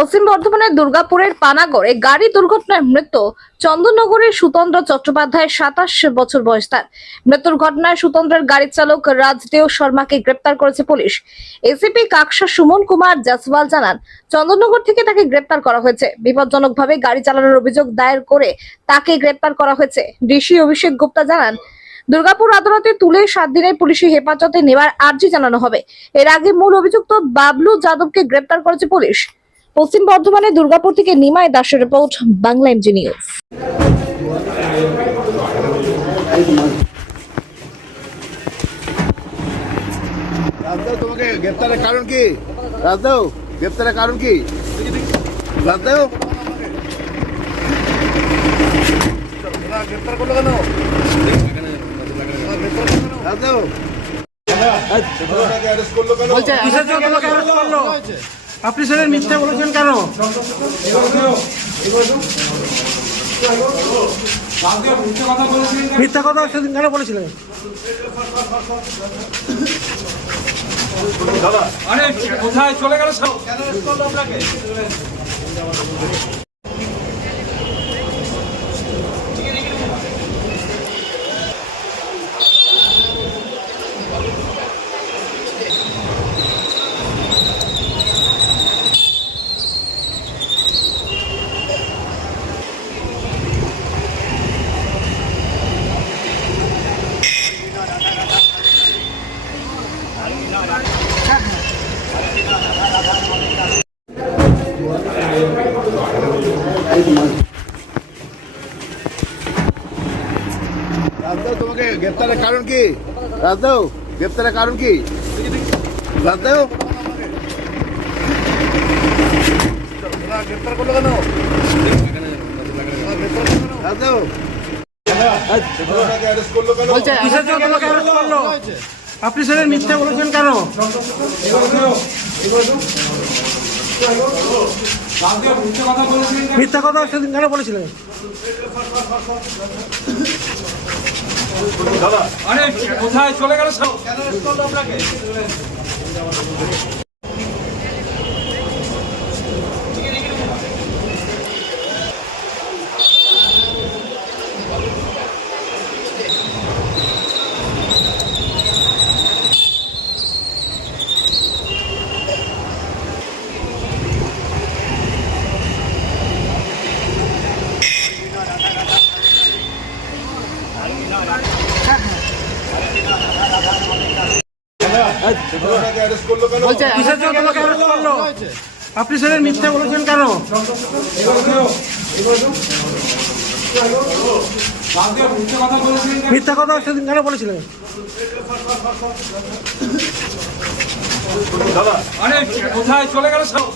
পশ্চিম বর্ধমানের দুর্গাপুরের পানাগড়ে গাড়ি দুর্ঘটনায় মৃত্যু চন্দননগরের সুতন্দ্র চট্টোপাধ্যায় সাতাশ বছর বয়স তার। মৃত্যুর ঘটনায় সুতন্দ্রের গাড়ির চালক রাজদেও শর্মাকে গ্রেপ্তার করেছে পুলিশ। এসিপি কাকসা সুমন কুমার জাসওয়াল জানান, চন্দননগর থেকে তাকে গ্রেপ্তার করা হয়েছে। বিপজ্জনকভাবে গাড়ি চালানোর অভিযোগ দায়ের করে তাকে গ্রেপ্তার করা হয়েছে। ডিসি অভিষেক গুপ্তা জানান, দুর্গাপুর আদালতে তুলে সাত দিনের পুলিশি হেফাজতে নেওয়ার আর্জি জানানো হবে। এর আগে মূল অভিযুক্ত বাবলু যাদবকে গ্রেপ্তার করেছে পুলিশ। পশ্চিম বর্ধমানের দুর্গাপুর থেকে নিমায় দাসের report Bangla MG news Rajdeo তোমাকে গ্রেপ্তারের কারণ কি? রাজদেও গ্রেপ্তারের কারণ কি? রাজদেও? গ্রেপ্তার করল কেন? রাজদেও? অ্যারেস্ট আপনি স্যার মিথ্যা বলেছেন কেন? মিথ্যা কথা সেদিন কেন বলেছিলেন? দাদা, আরে, কোথায়? চলে গেল রাজদেও তোমাকে গ্রেপ্তারের কারণ কি? রাজদেও গ্রেপ্তারের কারণ কি? রাজদেও? গ্রেপ্তার করল কেন? রাজদেও? আপনি সেটা মিথ্যা বলেছেন কেন? মিথ্যা কথা সেদিন কেন বলেছিলেন আরে কোথায় চলে গেল সব? আপনি স্যারের মিথ্যা বলেছেন কেন? মিথ্যা কথা সেদিন কেন বলেছিলেন? দাদা আরে কোথায় চলে গেল সব?